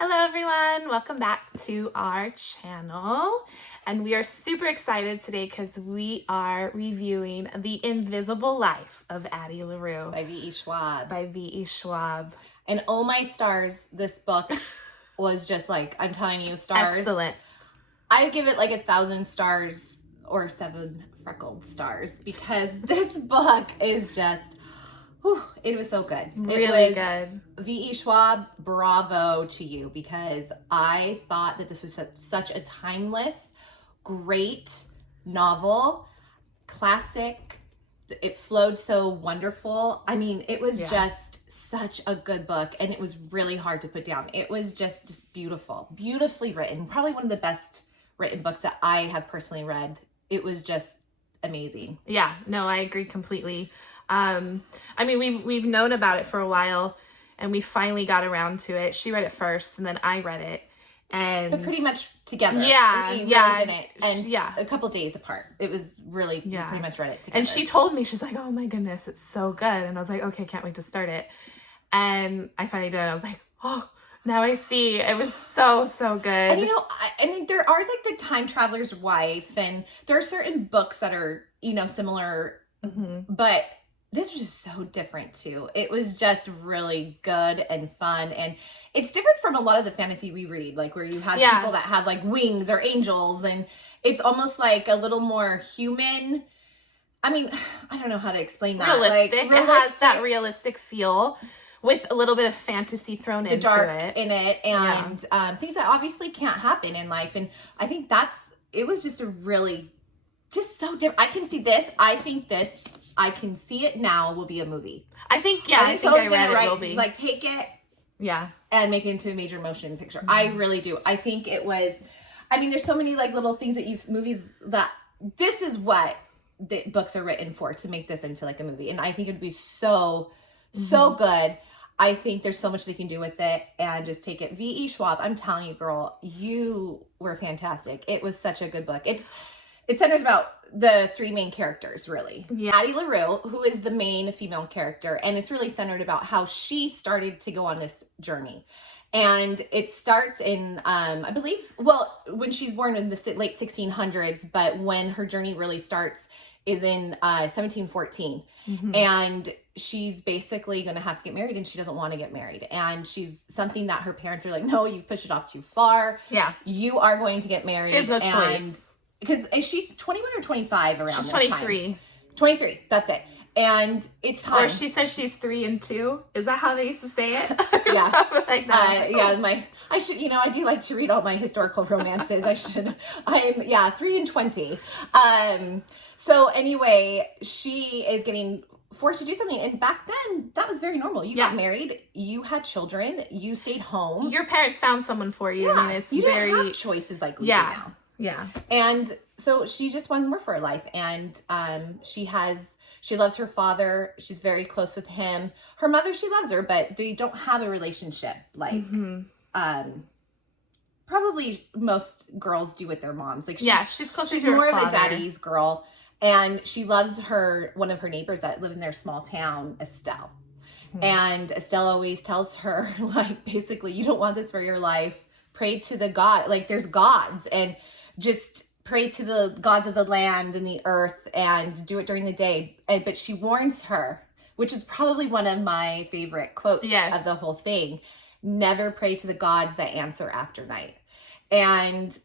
Hello everyone, welcome back to our channel. And we are super excited today because we are reviewing The Invisible Life of Addie LaRue by V.E. Schwab. by V.E. Schwab. And oh my stars, this book was just like, I'm telling you, stars. Excellent. I give it like 1,000 stars or 7 freckled stars because this book is just, whew, it was so good. Really good. V.E. Schwab, bravo to you, because I thought that this was such a timeless, great novel, classic. It flowed so wonderful. I mean, it was just such a good book, and it was really hard to put down. It was just beautiful, beautifully written. Probably one of the best written books that I have personally read. It was just amazing. Yeah, no, I agree completely. I mean, we've known about it for a while, and we finally got around to it. She read it first, and then I read it, and but pretty much together. Yeah, we yeah, did it, and a couple days apart. It was really pretty much read it together. And she told me, she's like, "Oh my goodness, it's so good," and I was like, "Okay, can't wait to start it." And I finally did. I was like, "Oh, now I see." It was so good. And you know, I mean, there are like The Time Traveler's Wife, and there are certain books that are, you know, similar, but this was just so different too. It was just really good and fun, and it's different from a lot of the fantasy we read, like where you have people that have like wings or angels, and it's almost like a little more human. I mean, I don't know how to explain that. Realistic. Like, it has that realistic feel with a little bit of fantasy thrown into it. The dark in it, and things that obviously can't happen in life. And I think it was just a really, just so different. I can see this. I think this. I can see it now will be a movie. I think, I think I read it will be. Like, take it and make it into a major motion picture. I really do. I think it was, I mean, there's so many like little things that movies that this is what the books are written for, to make this into like a movie. And I think it'd be so good. I think there's so much they can do with it, and just take it. V.E. Schwab, I'm telling you, girl, you were fantastic. It was such a good book. It centers about the 3 main characters, really. Addie LaRue, who is the main female character, and it's really centered about how she started to go on this journey. And it starts in, I believe, well, when she's born in the late 1600s, but when her journey really starts is in 1714. And she's basically going to have to get married, and she doesn't want to get married. And she's something that her parents are like, no, you've pushed it off too far. Yeah. You are going to get married. She has no choice. Because is she 21 or 25 around this 23. Time? 23, that's it. And it's time. Or she says she's 3 and 2. Is that how they used to say it? Yeah. Something like that. I should, you know, I do like to read all my historical romances. I'm 3 and 20. So anyway, she is getting forced to do something. And back then, that was very normal. You got married, you had children, you stayed home. Your parents found someone for you. Yeah, I mean, you didn't have choices like we do now. Yeah. And so she just wants more for her life. And she loves her father. She's very close with him. Her mother, she loves her, but they don't have a relationship like probably most girls do with their moms. Like she's close to her more father. Of a daddy's girl. And she loves one of her neighbors that live in their small town, Estelle. And Estelle always tells her, like, basically, you don't want this for your life. Pray to the God. Like, there's gods, and just pray to the gods of the land and the earth, and do it during the day. But she warns her, which is probably one of my favorite quotes of the whole thing. Never pray to the gods that answer after night. And,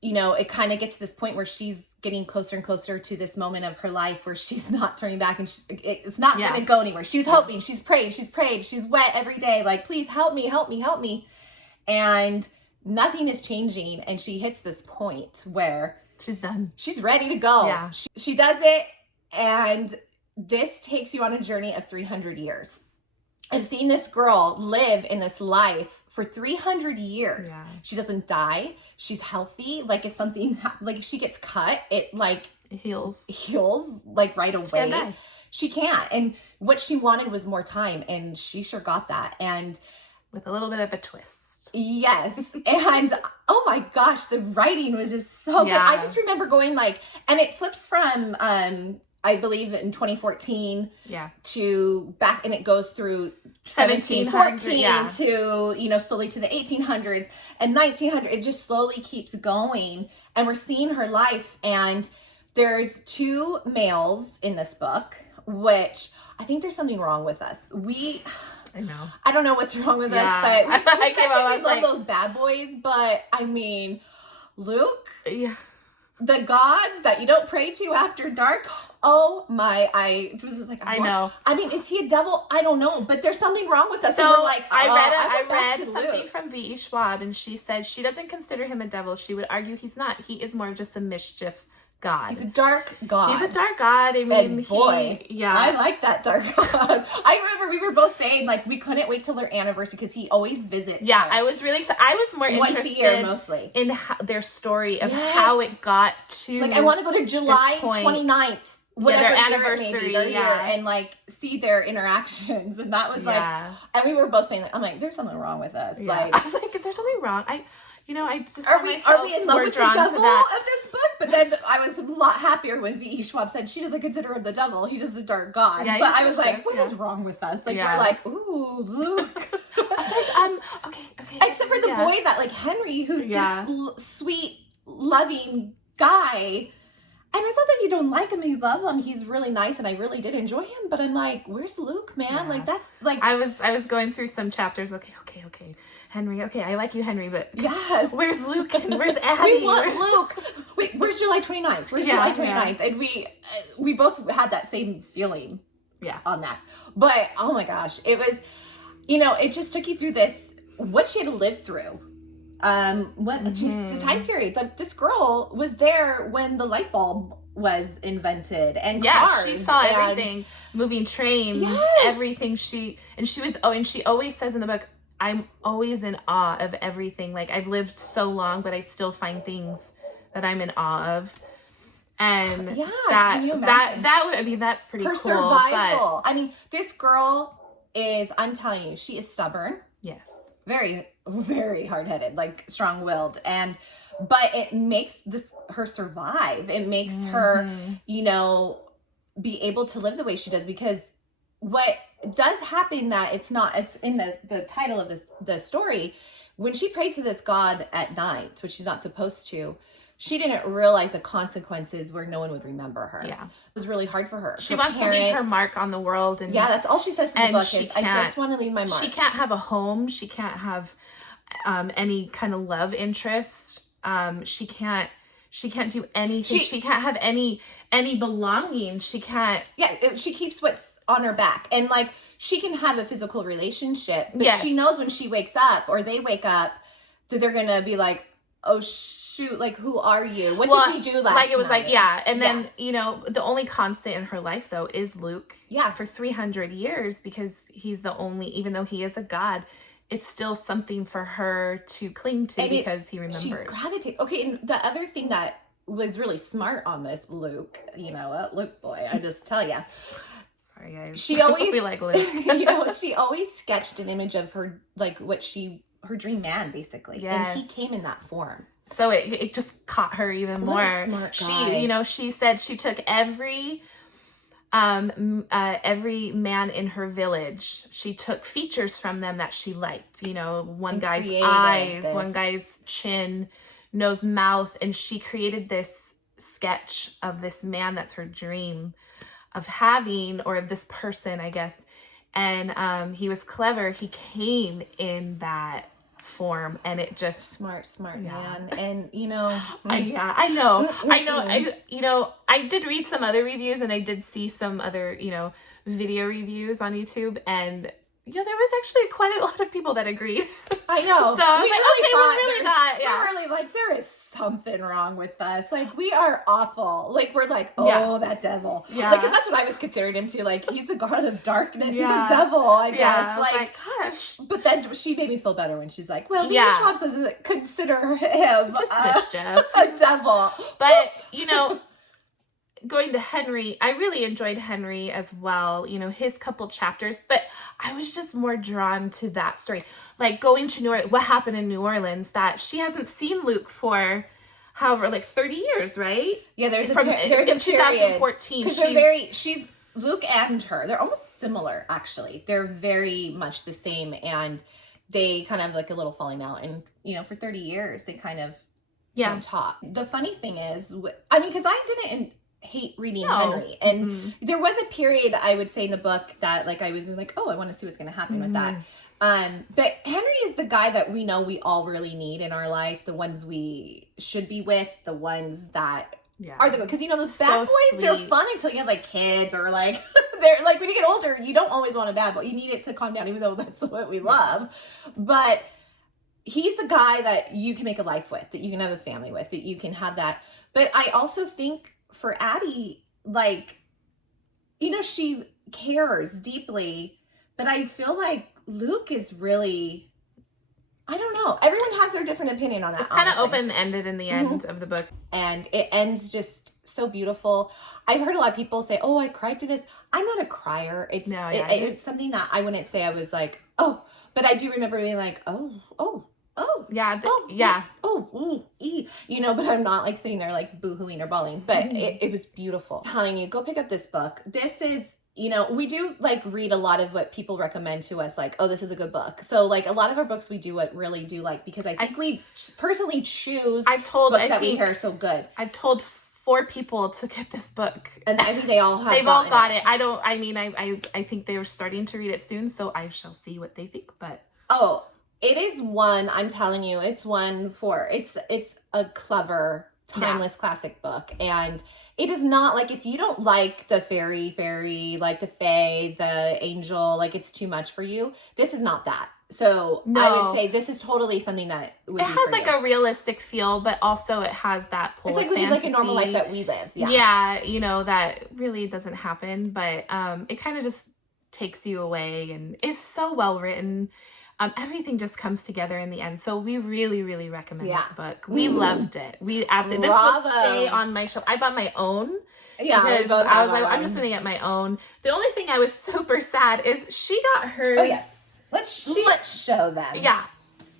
you know, it kind of gets to this point where she's getting closer and closer to this moment of her life where she's not turning back, and it's not going to go anywhere. She's hoping, she's prayed, she's wet every day. Like, please help me, help me, help me. And nothing is changing, and she hits this point where she's done. She's ready to go. Yeah. She does it, and this takes you on a journey of 300 years. I've seen this girl live in this life for 300 years. Yeah. She doesn't die. She's healthy. Like, if something, like if she gets cut, it heals like right away. She can't. And what she wanted was more time, and she sure got that. And with a little bit of a twist. Yes. And oh my gosh, the writing was just so good. I just remember going like, and it flips from I believe in 2014 Yeah. to back, and it goes through 1700, 1714 yeah. to, slowly to the 1800s and 1900. It just slowly keeps going. And we're seeing her life. And there's 2 males in this book, which I think there's something wrong with us. I know. I don't know what's wrong with Yeah. us, but we love like, those bad boys. But I mean, Luke, yeah. the God that you don't pray to after dark. Oh my! I was just like, I know. I mean, is he a devil? I don't know, but there's something wrong with us. So And we're like, I read to something Luke. from V.E. Schwab, and she said she doesn't consider him a devil. She would argue he's not. He is more of just a mischief god. He's a dark God. He's a dark god. I mean, and boy, I like that dark God. I remember we were both saying like we couldn't wait till their anniversary because he always visits. Yeah, her. I was really excited. I was more once interested a year mostly in their story of how it got to. Like I want to go to July 29th. Whatever their year anniversary, it may be, their year, and like see their interactions, and that was like, and we were both saying like, I'm like, there's something wrong with us. Yeah. Like, I was like, is there something wrong? I just are we in love with the devil of this book? But then I was a lot happier when V.E. Schwab said she doesn't consider him the devil. He's just a dark god. Yeah, but I was like, what is wrong with us? Like we're like, ooh, Luke. I was like, okay. Except for the boy that like Henry, who's this sweet, loving guy. And it's not that you don't like him, you love him. He's really nice, and I really did enjoy him. But I'm like, where's Luke, man? Yeah. Like that's like I was going through some chapters. Okay, Henry. Okay, I like you, Henry. But yes, where's Luke? And where's Addie? We want Luke. Wait, where's July 29th? Where's July 29th? And we both had that same feeling. Yeah. On that, but oh my gosh, it was, it just took you through this what she had to live through. The time periods. Like this girl was there when the light bulb was invented, and cars, she saw everything, moving trains, everything. She always says in the book, I'm always in awe of everything. Like I've lived so long, but I still find things that I'm in awe of. And can you imagine? That's pretty her cool. Survival. I mean, this girl is, I'm telling you, she is stubborn. Yes. Very, very hard-headed, like strong-willed, but it makes her survive. It makes her, be able to live the way she does, because what does happen that it's in the title of the story, when she prayed to this God at night, which she's not supposed to, she didn't realize the consequences where no one would remember her. Yeah. It was really hard for her. She wants to leave her mark on the world. And that's all she says to the book is, I just want to leave my mark. She can't have a home. She can't have any kind of love interest. She can't do anything. She can't have any belonging. She can't. Yeah, she keeps what's on her back. And like, she can have a physical relationship, but she knows when she wakes up or they wake up that they're going to be like, oh, shoot, like, who are you? What did we do last night? It was like, and then, the only constant in her life, though, is Luke. Yeah. For 300 years, because he's the only, even though he is a god, it's still something for her to cling to, because he remembers. She gravitates. Okay, and the other thing that was really smart on this Luke, that Luke boy, I just tell you. Sorry, guys. She always, we like Luke. She always sketched an image of her, like, her dream man, basically. Yes. And he came in that form. So it just caught her even more. What a smart guy. She said she took every man in her village. She took features from them that she liked. One guy's eyes, one guy's chin, nose, mouth, and she created this sketch of this man that's her dream of having, or of this person, I guess. And he was clever. He came in that form, and it just smart man. And I know I did read some other reviews, and I did see some other video reviews on YouTube, and there was actually quite a lot of people that agreed. I know. So I was we're really like, there is something wrong with us. Like, we are awful. Like, we're like, that devil. Yeah. Like, 'cause that's what I was considering him to. Like, he's the god of darkness. Yeah. He's a devil, I guess. Like, gosh. But then she made me feel better when she's like, well, V.E. Schwab says consider him just mischief. A devil. But, going to Henry, I really enjoyed Henry as well, his couple chapters, but I was just more drawn to that story. Like going to what happened in New Orleans, that she hasn't seen Luke for however, like 30 years, right? Yeah, there's a period. 2014. She's Luke and her, they're almost similar, actually. They're very much the same, and they kind of like a little falling out. And, you know, for 30 years, they kind of don't talk. The funny thing is, I mean, because I didn't hate reading Henry. And there was a period, I would say, in the book that, like, I was like, oh, I want to see what's going to happen with that. But Henry is the guy that we know we all really need in our life, the ones we should be with, the ones that are the good. Because, you know, those bad boys, they're fun until you have, like, kids or, like, they're, like, when you get older, you don't always want a bad boy. You need it to calm down, even though that's what we love. But he's the guy that you can make a life with, that you can have a family with, that you can have that. But I also think for Addie, like, you know, she cares deeply, but I feel like Luke is really, I don't know. Everyone has their different opinion on that. It's kind of open-ended in the end of the book. And it ends just so beautiful. I've heard a lot of people say, oh, I cried through this. I'm not a crier. It's something that I wouldn't say I was like, oh, but I do remember being like, you know, but I'm not like sitting there like boo-hooing or bawling, but it was beautiful. I'm telling you, go pick up this book. This is, you know, we do like read a lot of what people recommend to us, like, oh, this is a good book. So like a lot of our books we do really do like, because I think we personally choose books that we hear are so good. I've told 4 people to get this book, and I think they all have. They've all got it. I think they were starting to read it soon, so I shall see what they think. But it is one, I'm telling you, it's a clever, timeless classic book. And it is not like, if you don't like the fairy, like the fae, the angel, like it's too much for you, this is not that. So I would say this is totally something that would be for you. It has like a realistic feel, but also it has that pull. It's like living like a normal life that we live. Yeah, you know, that really doesn't happen, but it kind of just takes you away, and it's so well written. Everything just comes together in the end. So we really, really recommend this book. We loved it. We absolutely, this will stay on my shelf. I bought my own. Yeah, because I was like, I'm just going to get my own. The only thing I was super sad is she got hers. Oh, yes. Let's show them. Yeah.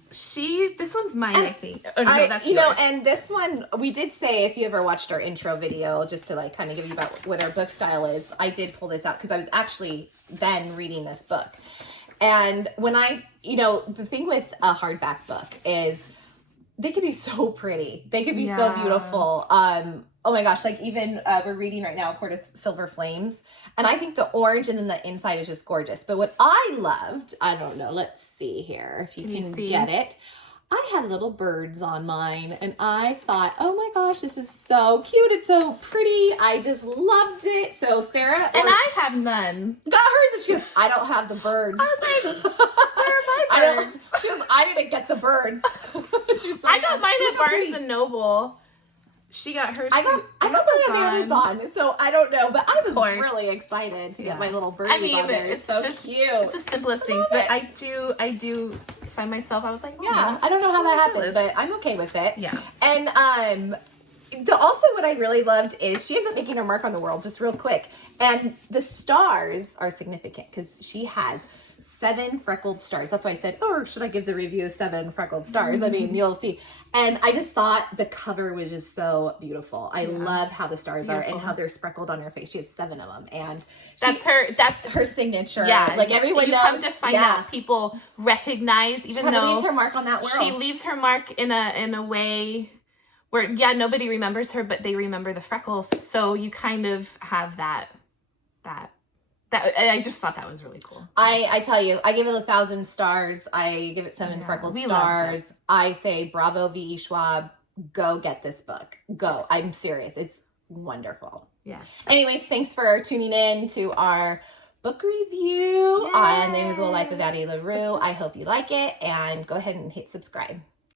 This one's mine, I think. Oh, no, that's yours. You know, and this one, we did say, if you ever watched our intro video, just to like kind of give you about what our book style is, I did pull this out because I was actually then reading this book. And when the thing with a hardback book is they could be so pretty. They could be so beautiful. Oh my gosh, like even we're reading right now A Court of Silver Flames. And I think the orange and then the inside is just gorgeous. But what I loved, I don't know, let's see here if you can get it. I had little birds on mine, and I thought, oh my gosh, this is so cute. It's so pretty. I just loved it. So Sarah. And I have none. Got hers, and she goes, I don't have the birds. I was like, where are my birds? She goes, I didn't get the birds. I got mine at Barnes and Noble. She got hers. I got mine on Amazon, so I don't know, but I was really excited to get my little birdies on there. It's so cute. It's the simplest things, but I do find myself, I was like, I don't know how that happened, but I'm okay with it. Yeah. And also what I really loved is she ends up making her mark on the world just real quick. And the stars are significant because she has 7 freckled stars. That's why I said, or should I give the review 7 freckled stars? I mean, you'll see. And I just thought the cover was just so beautiful. I love how the stars are and how they're speckled on her face. She has 7 of them. And that's her signature. Yeah. Like everyone knows. Come to find out, people recognize, even though leaves her mark on that world. She leaves her mark in a way where, nobody remembers her, but they remember the freckles. So you kind of have that I just thought that was really cool. I tell you, I give it 1,000 stars. I give it 7 freckled stars. I say bravo V.E. Schwab. Go get this book. Go. Yes. I'm serious. It's wonderful. Yeah. Anyways, thanks for tuning in to our book review on The Invisible Life of Addie LaRue. I hope you like it, and go ahead and hit subscribe.